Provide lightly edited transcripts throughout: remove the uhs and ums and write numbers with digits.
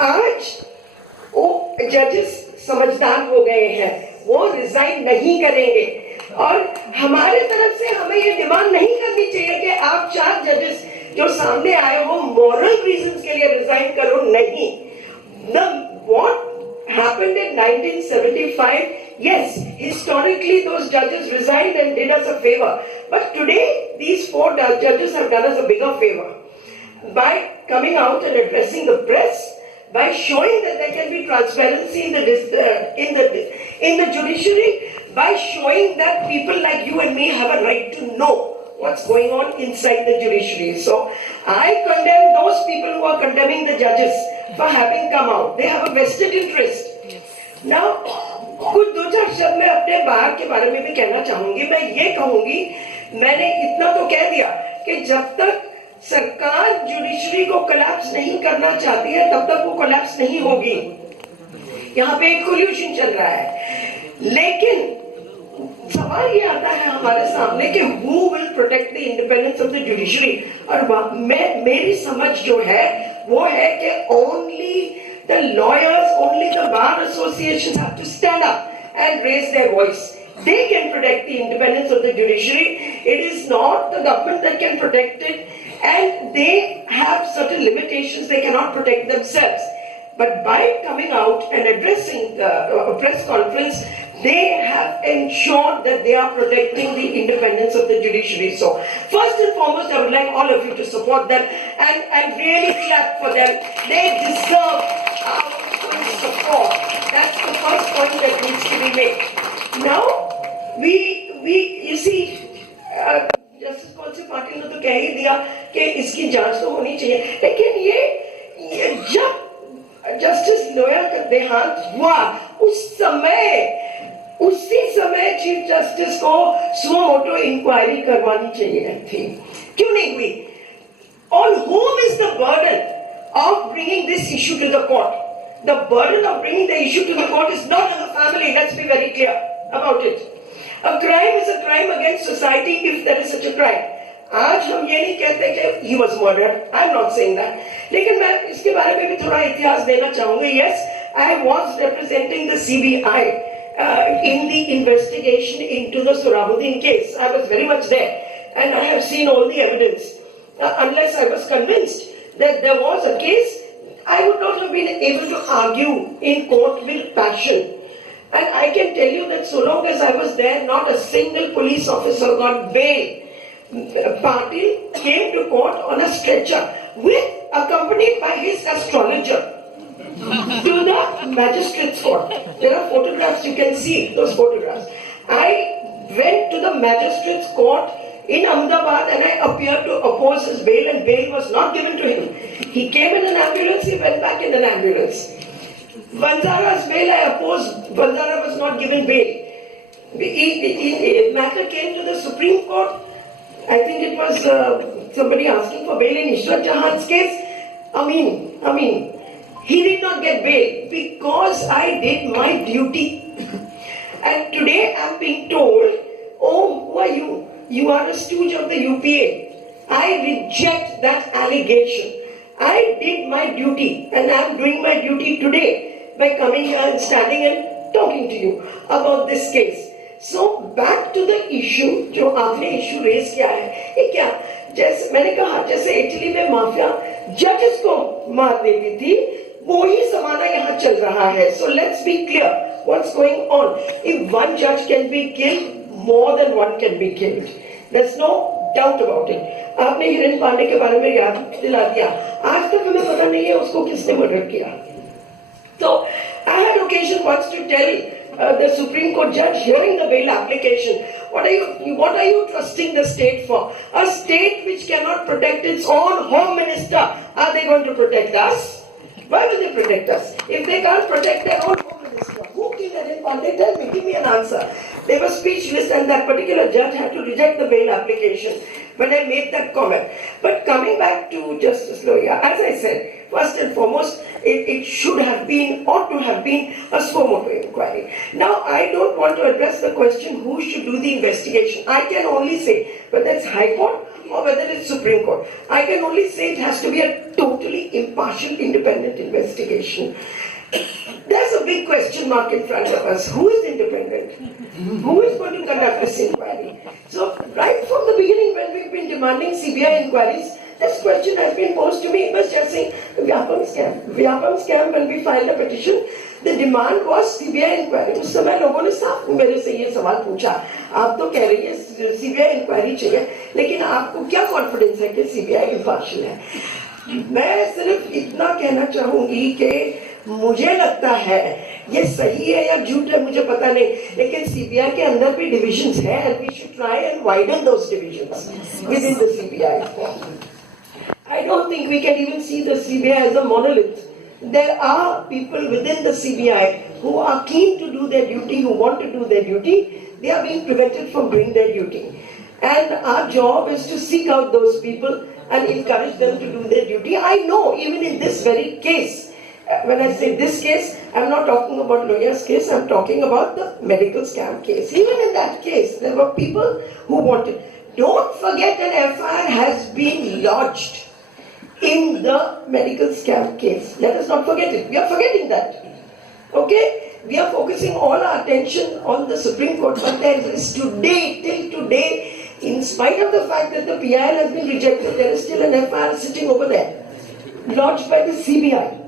आज वो जजेस समझदार हो गए हैं, वो रिजाइन नहीं करेंगे और हमारे तरफ से हमें ये डिमांड नहीं करनी चाहिए कि आप 4 जजेस जो सामने आए हो मॉरल रीजंस के लिए रिजाइन करो, नहीं। What happened in 1975, yes, historically those judges resigned and did us a favor, but today these 4 judges have done us a bigger favor by coming out and addressing the press, by showing that there can be transparency in the judiciary, by showing that people like you and me have a right to know what's going on inside the judiciary. So I condemn those people who are condemning the judges for having come out. They have a vested interest. Now, कुछ 2-4 शब्द मैं अपने बाहर के बारे में भी कहना चाहूंगी। मैं ये कहूंगी, मैंने इतना तो कह दिया कि जब तक सरकार जुडिशरी को कोलैप्स नहीं करना चाहती है तब तक वो कोलैप्स नहीं होगी। यहाँ पे एक कोल्यूशन चल रहा है, लेकिन सवाल ये आता है हमारे सामने कि who will protect the independence of the judiciary? और मेरी समझ जो है वो है कि only the lawyers, only the bar associations have to stand up and raise their voice. They can protect the independence of the judiciary. It is not the government that can protect it, and they have certain limitations. They cannot protect themselves. But by coming out and addressing the press conference, they have ensured that they are protecting the independence of the judiciary. So, first and foremost, I would like all of you to support them and really clap for them. They deserve our full support. That's the first point that needs to be made. Now, you see, Justice B.H Patil ने तो कह ही दिया कि इसकी जांच तो होनी चाहिए, लेकिन ये जब जस्टिस लोया का देहांत हुआ उसी समय चीफ जस्टिस को सुमो मोटो इंक्वायरी करवानी चाहिए थी। क्यों नहीं हुई? On whom is the burden of bringing this issue to the court? The burden of bringing the issue to the court is not on the family. Let's be very clear about it. A crime is a crime against society if there is such a crime. आज हम ये नहीं कहते कि he was murdered. I'm not saying that. लेकिन मैं इसके बारे में भी थोड़ा इतिहास देना चाहूंगी. Yes, I was representing the CBI in the investigation into the Sohrabuddin case. I was very much there, and I have seen all the evidence. Unless I was convinced that there was a case, I would not have been able to argue in court with passion. And I can tell you that so long as I was there, not a single police officer got bail. Patil came to court on a stretcher accompanied by his astrologer to the magistrate's court. There are photographs, you can see those photographs. I went to the magistrate's court in Ahmedabad and I appeared to oppose his bail, and bail was not given to him. He came in an ambulance, he went back in an ambulance. Vanzara's bail I opposed, Vanzara was not given bail. The matter came to the Supreme Court. I think it was somebody asking for bail in Ishrat Jahan's case. I mean, he did not get bail because I did my duty. And today I'm being told, oh, who are you? You are a stooge of the UPA. I reject that allegation. I did my duty, and I'm doing my duty today by coming here and standing and talking to you about this case. So back to the issue, जो आपने issue raise किया है, ये क्या? जैसे मैंने कहा, जैसे इटली में माफिया जजेस को मार देती थी, वो ही समाना यहाँ चल रहा है. So let's be clear what's going on. If one judge can be killed, more than one can be killed. There's no doubt about it. आपने हिरेन पांडे के बारे में याद दिला दिया. आज तक हमें पता नहीं है उसको किसने मर्डर किया. So I had occasion once to tell the Supreme Court judge hearing the bail application, what are you trusting the state for? A state which cannot protect its own home minister, are they going to protect us? Why will they protect us? If they can't protect their own home minister, who killed Hiren Pandey? Tell me, give me an answer. They were speechless, and that particular judge had to reject the bail application when I made that comment. But coming back to Justice Loya, as I said, first and foremost, it should have been, ought to have been, a suo motu inquiry. Now, I don't want to address the question who should do the investigation. I can only say whether it's High Court or whether it's Supreme Court. I can only say it has to be a totally impartial, independent investigation. There's a big question mark in front of us. Who is independent? Who is going to conduct this inquiry? So, right from the beginning, when we've been demanding CBI inquiries, this question has been posed to me. It was just saying, Vyapam scam. Vyapam scam, when we filed a petition, the demand was CBI inquiry. उस समय लोगों ने साफ मेरे से ये सवाल पूछा, आप तो कह रही है CBI inquiry चाहिए, लेकिन आपको क्या confidence है कि CBI impartial है? मैं सिर्फ इतना कहना चाहूंगी कि मुझे लगता है ये सही है या झूठ है मुझे पता नहीं, लेकिन सीबीआई के अंदर भी डिविजन्स हैं and we should try and widen those divisions within the CPI. I don't think we can even see the CBI as a monolith. There are people within the CBI who are keen to do their duty, who want to do their duty. They are being prevented from doing their duty. And our job is to seek out those people and encourage them to do their duty. I know, even in this very case, when I say this case, I'm not talking about Loya's case, I'm talking about the medical scam case. Even in that case, there were people who wanted. Don't forget an FIR has been lodged in the medical scam case. Let us not forget it. We are forgetting that. Okay? We are focusing all our attention on the Supreme Court, but there is today, till today, in spite of the fact that the PIL has been rejected, there is still an FIR sitting over there, lodged by the CBI.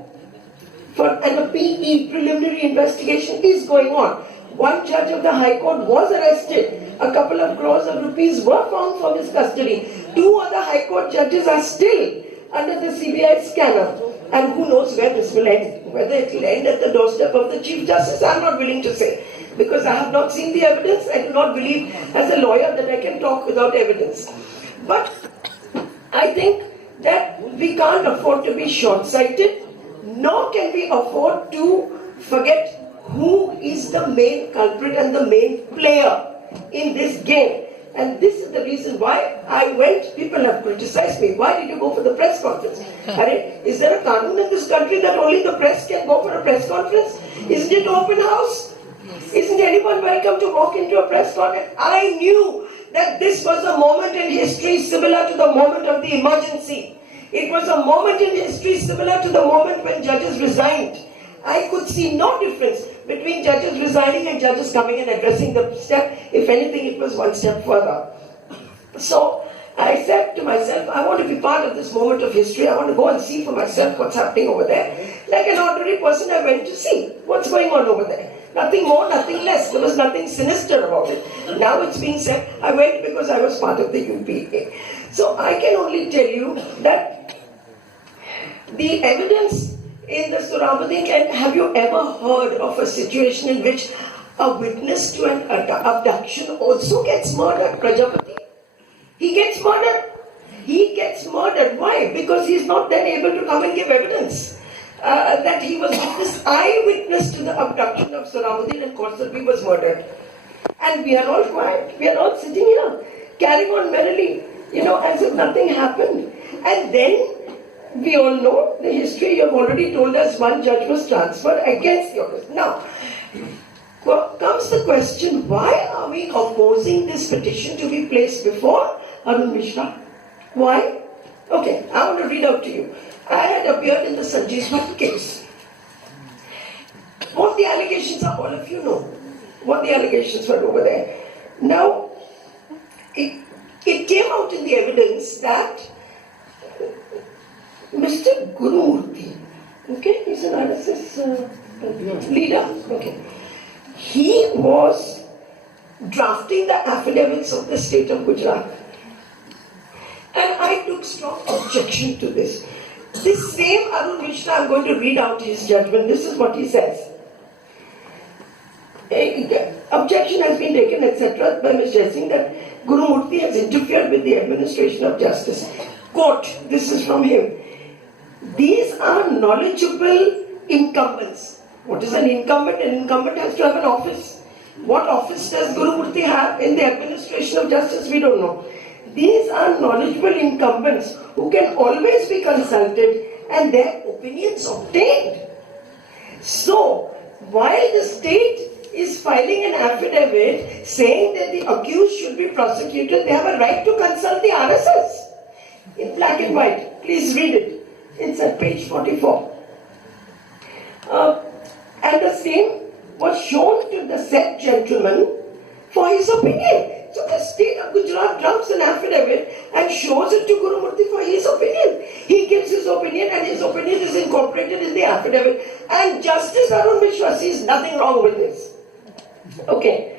And a PE, preliminary investigation, is going on. One judge of the High Court was arrested. A couple of crores of rupees were found from his custody. Two other High Court judges are still under the CBI scanner. And who knows where this will end. Whether it will end at the doorstep of the Chief Justice, I'm not willing to say. Because I have not seen the evidence. I do not believe as a lawyer that I can talk without evidence. But I think that we can't afford to be short-sighted, nor can we afford to forget who is the main culprit and the main player in this game. And this is the reason why I went. People have criticized me. Why did you go for the press conference? Is there a kanun in this country that only the press can go for a press conference? Isn't it open house? Isn't anyone welcome to walk into a press conference? I knew that this was a moment in history similar to the moment of the emergency. It was a moment in history similar to the moment when judges resigned. I could see no difference between judges resigning and judges coming and addressing the step. If anything, it was one step further. So I said to myself, I want to be part of this moment of history. I want to go and see for myself what's happening over there. Like an ordinary person, I went to see what's going on over there. Nothing more, nothing less. There was nothing sinister about it. Now it's being said, I went because I was part of the UPA. So I can only tell you that the evidence in the Surabuddin, and have you ever heard of a situation in which a witness to an abduction also gets murdered, Prajapati? He gets murdered. He gets murdered. Why? Because he's not then able to come and give evidence that he was eyewitness to the abduction of Surabuddin and Kausalvi was murdered. And we are all quiet. We are all sitting here, carrying on merrily, as if nothing happened. And then we all know the history. You have already told us one judge was transferred against the others. Now, comes the question, why are we opposing this petition to be placed before Arun Mishra? Why? Okay, I want to read out to you. I had appeared in the Sanjeev Bhatt case. What the allegations are, all of you know what the allegations were over there. Now, it came out in the evidence that Mr. Gurumurthy, okay, he's an RSS leader, okay. He was drafting the affidavits of the state of Gujarat. And I took strong objection to this. This same Arun Mishra, I'm going to read out his judgment. This is what he says. Objection has been taken, etc. by Mr. Singh that Gurumurthy has interfered with the administration of justice. Quote, this is from him. These are knowledgeable incumbents. What is an incumbent? An incumbent has to have an office. What office does Gurumurthy have in the administration of justice? We don't know. These are knowledgeable incumbents who can always be consulted and their opinions obtained. So, while the state is filing an affidavit saying that the accused should be prosecuted, they have a right to consult the RSS. In black and white. Please read it. It's at page 44. And the same was shown to the said gentleman for his opinion. So the state of Gujarat drafts an affidavit and shows it to Guru Murthy for his opinion. He gives his opinion and his opinion is incorporated in the affidavit. And Justice Arun Mishra sees nothing wrong with this. Okay.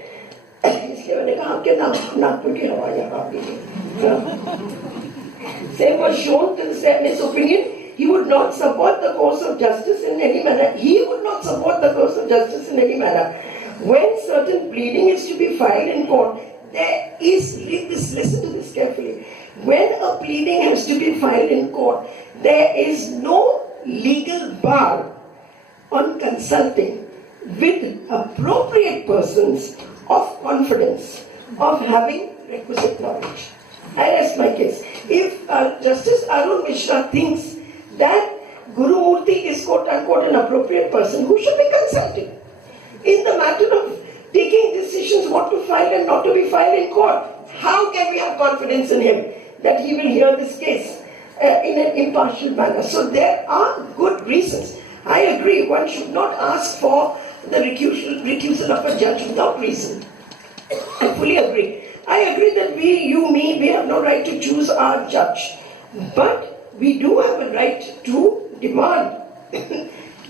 Same was shown to the said his opinion. He would not support the course of justice in any manner. He would not support the course of justice in any manner. When certain pleading is to be filed in court, there is, listen to this carefully. When a pleading has to be filed in court, there is no legal bar on consulting with appropriate persons of confidence, of having requisite knowledge. I rest my case. If Justice Arun Mishra thinks that Guru Murthy is quote-unquote an appropriate person, who should be consulted in the matter of taking decisions what to file and not to be filed in court? How can we have confidence in him that he will hear this case in an impartial manner? So there are good reasons. I agree, one should not ask for the recusal of a judge without reason. I fully agree. I agree that we have no right to choose our judge. But we do have a right to demand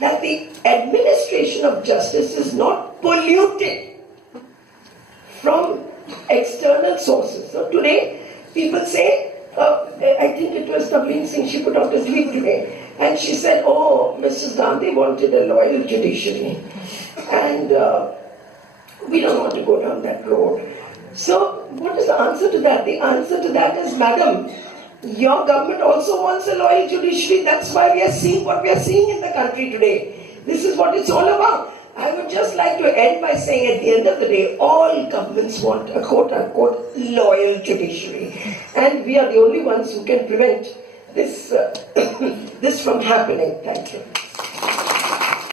that the administration of justice is not polluted from external sources. So today, people say, I think it was Tableen Singh, she put out a tweet today, and she said, oh, Mrs. Gandhi wanted a loyal judiciary, and we don't want to go down that road. So, what is the answer to that? The answer to that is, madam, your government also wants a loyal judiciary. That's why we are seeing what we are seeing in the country today. This is what it's all about. I would just like to end by saying at the end of the day, all governments want a quote-unquote loyal judiciary. And we are the only ones who can prevent this, this from happening. Thank you.